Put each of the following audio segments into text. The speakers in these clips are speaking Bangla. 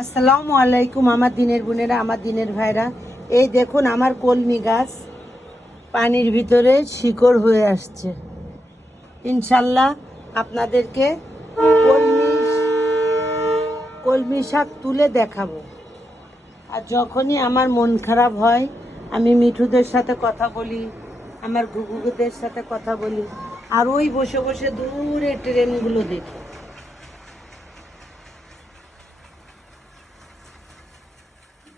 আসসালামু আলাইকুম আমার দিনের বোনেরা, আমার দিনের ভাইরা। এই দেখুন আমার কলমি গাছ পানির ভিতরে শিকড় হয়ে আসছে। ইনশাল্লাহ আপনাদেরকে কলমি কলমি শাক তুলে দেখাবো। আর যখনই আমার মন খারাপ হয় আমি মিঠুদের সাথে কথা বলি, আমার ঘুঘুদের সাথে কথা বলি, আর ওই বসে বসে দূরে ট্রেনগুলো দেখি।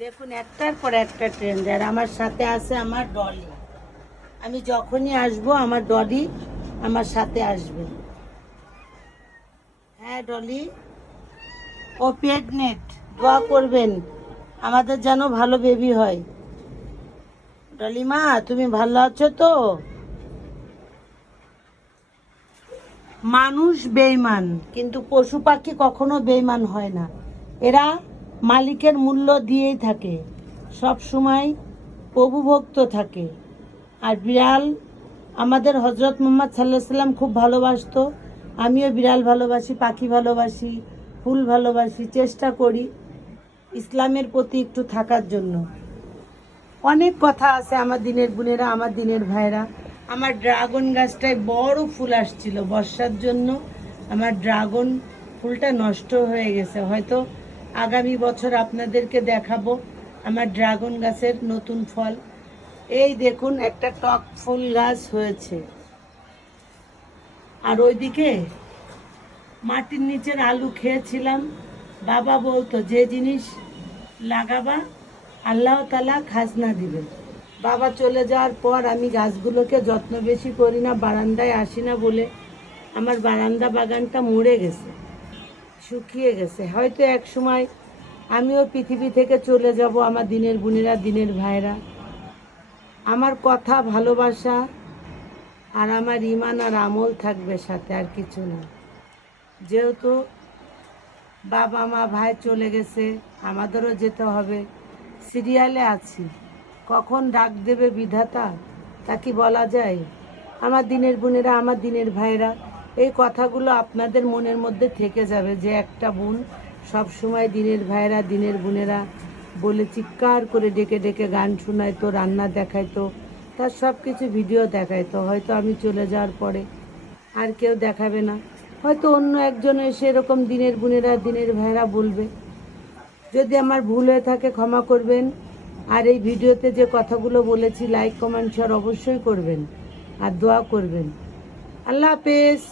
দেখুন একটার পর একটা ট্রেন যায়। আমার সাথে আছে আমার ডলি। আমি যখনই আসবো আমার ডলি আমার সাথে আসবে। হ্যাঁ ডলি, ও প্রেগনেন্ট, দোয়া করবেন আমাদের যেন ভালো বেবি হয়। ডলি মা, তুমি ভালো আছো তো? মানুষ বেইমান, কিন্তু পশু পাখি কখনো বেইমান হয় না। এরা মালিকের মূল্য দিয়েই থাকে, সব সময় প্রভুভক্ত থাকে। আর বিড়াল আমাদের হজরত মুহাম্মদ সাল্লাল্লাহু আলাইহি সাল্লাম খুব ভালোবাসতো। আমিও বিড়াল ভালোবাসি, পাখি ভালোবাসি, ফুল ভালোবাসি। চেষ্টা করি ইসলামের প্রতি একটু থাকার জন্য। অনেক কথা আছে আমার দিনের বোনেরা, আমার দিনের ভাইরা। আমার ড্রাগন গাছটায় বড় ফুল আসছিল, বর্ষার জন্য আমার ড্রাগন ফুলটা নষ্ট হয়ে গেছে। হয়তো আগামী বছর আপনাদেরকে দেখাবো আমার ড্রাগন গাছের নতুন ফল। এই দেখুন একটা টক ফুল গাছ হয়েছে। আর ওইদিকে মাটির নিচের আলু খেয়েছিলাম। বাবা বলতো যে জিনিস লাগাবা আল্লাহ তাআলা খাজনা দিবেন। বাবা চলে যাওয়ার পর আমি গাছগুলোকে যত্ন বেশি করি না, বারান্দায় আসি না বলে আমার বারান্দা বাগানটা মরে গেছে, শুকিয়ে গেছে। হয়তো এক সময় আমিও পৃথিবী থেকে চলে যাব। আমার দিনের বোনেরা, দিনের ভাইরা, আমার কথা ভালোবাসা আর আমার ইমান আর আমল থাকবে সাথে, আর কিছু না। যেহেতু বাবা মা ভাই চলে গেছে, আমাদেরও যেতে হবে। সিরিয়ালে আছি, কখন ডাক দেবে বিধাতা তা কি বলা যায়? আমার দিনের বোনেরা, আমার দিনের ভাইরা, এই কথাগুলো আপনাদের মনের মধ্যে থেকে যাবে যে একটা বোন সব সময় দিনের ভাইরা, দিনের বোনেরা বলে চিৎকার করে ডেকে ডেকে গান শোনাইতো, রান্না দেখাইতো, তার সব কিছু ভিডিও দেখাইতো। হয়তো আমি চলে যাওয়ার পরে আর কেউ দেখাবে না, হয়তো অন্য একজন এসে এরকম দিনের বোনেরা, দিনের ভাইরা বলবে। যদি আমার ভুল হয়ে থাকে ক্ষমা করবেন। আর এই ভিডিওতে যে কথাগুলো বলেছি লাইক কমেন্ট শেয়ার অবশ্যই করবেন আর দোয়া করবেন। আল্লাহ হাফেজ।